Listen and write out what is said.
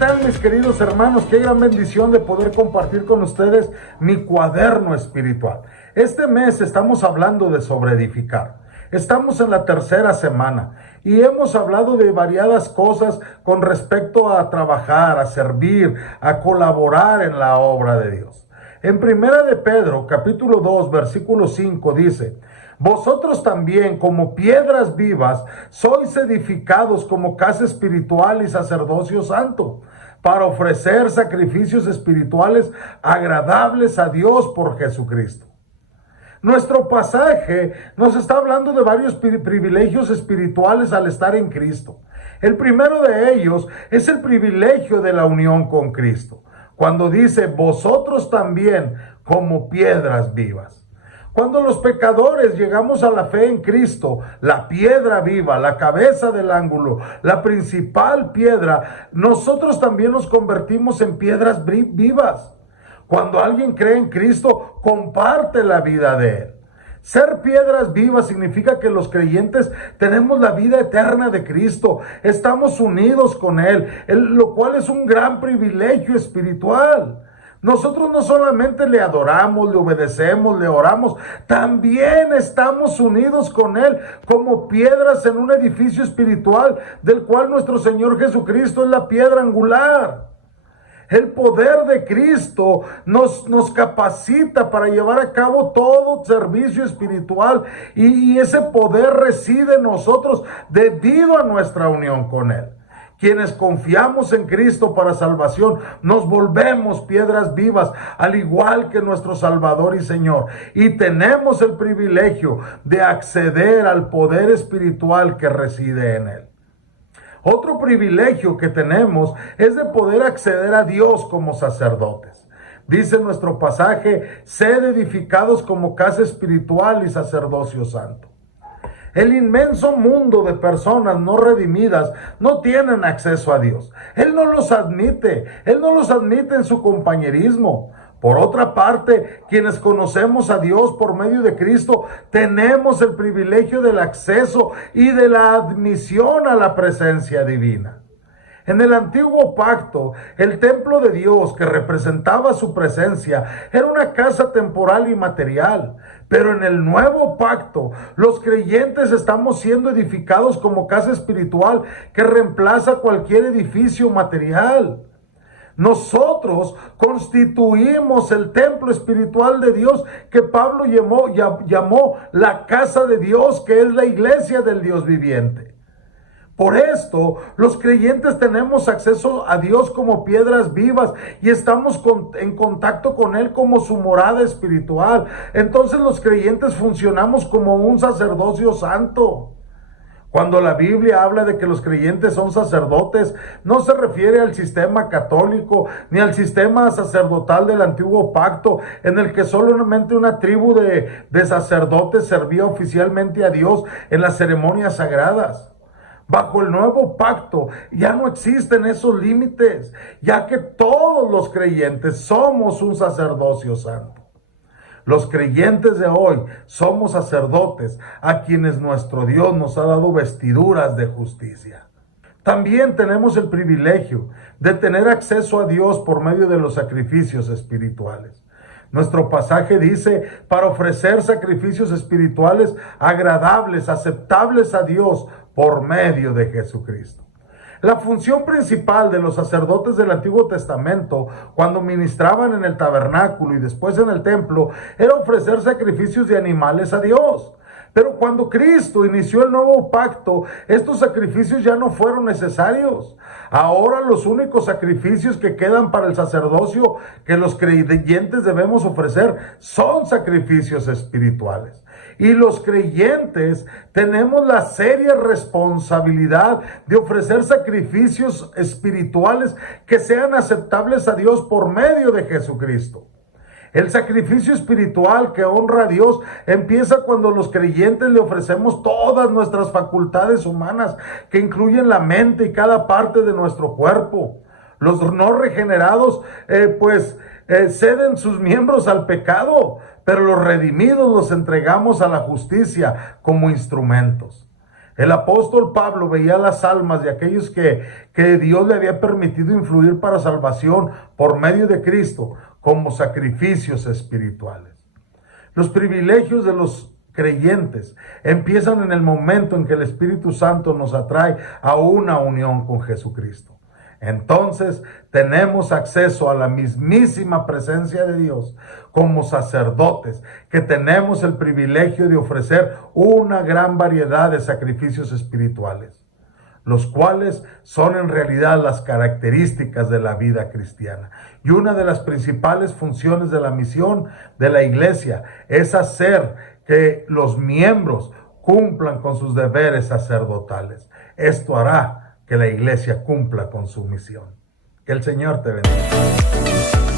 tal, mis queridos hermanos? Qué gran bendición de poder compartir con ustedes mi cuaderno espiritual. Este mes estamos hablando de sobreedificar. Estamos en la tercera semana y hemos hablado de variadas cosas con respecto a trabajar, a servir, a colaborar en la obra de Dios. En Primera de Pedro, capítulo 2, versículo 5 dice: vosotros también, como piedras vivas, sois edificados como casa espiritual y sacerdocio santo, para ofrecer sacrificios espirituales agradables a Dios por Jesucristo. Nuestro pasaje nos está hablando de varios privilegios espirituales al estar en Cristo. El primero de ellos es el privilegio de la unión con Cristo, cuando dice: vosotros también como piedras vivas. Cuando los pecadores llegamos a la fe en Cristo, la piedra viva, la cabeza del ángulo, la principal piedra, nosotros también nos convertimos en piedras vivas. Cuando alguien cree en Cristo, comparte la vida de Él. Ser piedras vivas significa que los creyentes tenemos la vida eterna de Cristo, estamos unidos con Él, lo cual es un gran privilegio espiritual. Nosotros no solamente le adoramos, le obedecemos, le oramos, también estamos unidos con Él como piedras en un edificio espiritual del cual nuestro Señor Jesucristo es la piedra angular. El poder de Cristo nos capacita para llevar a cabo todo servicio espiritual y ese poder reside en nosotros debido a nuestra unión con Él. Quienes confiamos en Cristo para salvación, nos volvemos piedras vivas, al igual que nuestro Salvador y Señor. Y tenemos el privilegio de acceder al poder espiritual que reside en Él. Otro privilegio que tenemos es de poder acceder a Dios como sacerdotes. Dice nuestro pasaje: sed edificados como casa espiritual y sacerdocio santo. El inmenso mundo de personas no redimidas no tienen acceso a Dios. Él no los admite en su compañerismo. Por otra parte, quienes conocemos a Dios por medio de Cristo, tenemos el privilegio del acceso y de la admisión a la presencia divina. En el antiguo pacto, el templo de Dios, que representaba su presencia, era una casa temporal y material. Pero en el nuevo pacto, los creyentes estamos siendo edificados como casa espiritual que reemplaza cualquier edificio material. Nosotros constituimos el templo espiritual de Dios que Pablo llamó la casa de Dios, que es la iglesia del Dios viviente. Por esto, los creyentes tenemos acceso a Dios como piedras vivas y estamos en contacto con Él como su morada espiritual. Entonces los creyentes funcionamos como un sacerdocio santo. Cuando la Biblia habla de que los creyentes son sacerdotes, no se refiere al sistema católico ni al sistema sacerdotal del antiguo pacto, en el que solamente una tribu de sacerdotes servía oficialmente a Dios en las ceremonias sagradas. Bajo el nuevo pacto ya no existen esos límites, ya que todos los creyentes somos un sacerdocio santo. Los creyentes de hoy somos sacerdotes a quienes nuestro Dios nos ha dado vestiduras de justicia. También tenemos el privilegio de tener acceso a Dios por medio de los sacrificios espirituales. Nuestro pasaje dice: para ofrecer sacrificios espirituales agradables, aceptables a Dios por medio de Jesucristo. La función principal de los sacerdotes del Antiguo Testamento, cuando ministraban en el tabernáculo y después en el templo, era ofrecer sacrificios de animales a Dios. Pero cuando Cristo inició el nuevo pacto, estos sacrificios ya no fueron necesarios. Ahora los únicos sacrificios que quedan para el sacerdocio que los creyentes debemos ofrecer son sacrificios espirituales. Y los creyentes tenemos la seria responsabilidad de ofrecer sacrificios espirituales que sean aceptables a Dios por medio de Jesucristo. El sacrificio espiritual que honra a Dios empieza cuando los creyentes le ofrecemos todas nuestras facultades humanas, que incluyen la mente y cada parte de nuestro cuerpo. Los no regenerados ceden sus miembros al pecado, pero los redimidos los entregamos a la justicia como instrumentos. El apóstol Pablo veía las almas de aquellos que Dios le había permitido influir para salvación por medio de Cristo como sacrificios espirituales. Los privilegios de los creyentes empiezan en el momento en que el Espíritu Santo nos atrae a una unión con Jesucristo. Entonces tenemos acceso a la mismísima presencia de Dios como sacerdotes, que tenemos el privilegio de ofrecer una gran variedad de sacrificios espirituales, los cuales son en realidad las características de la vida cristiana. Y una de las principales funciones de la misión de la iglesia es hacer que los miembros cumplan con sus deberes sacerdotales. Esto hará que la iglesia cumpla con su misión. Que el Señor te bendiga.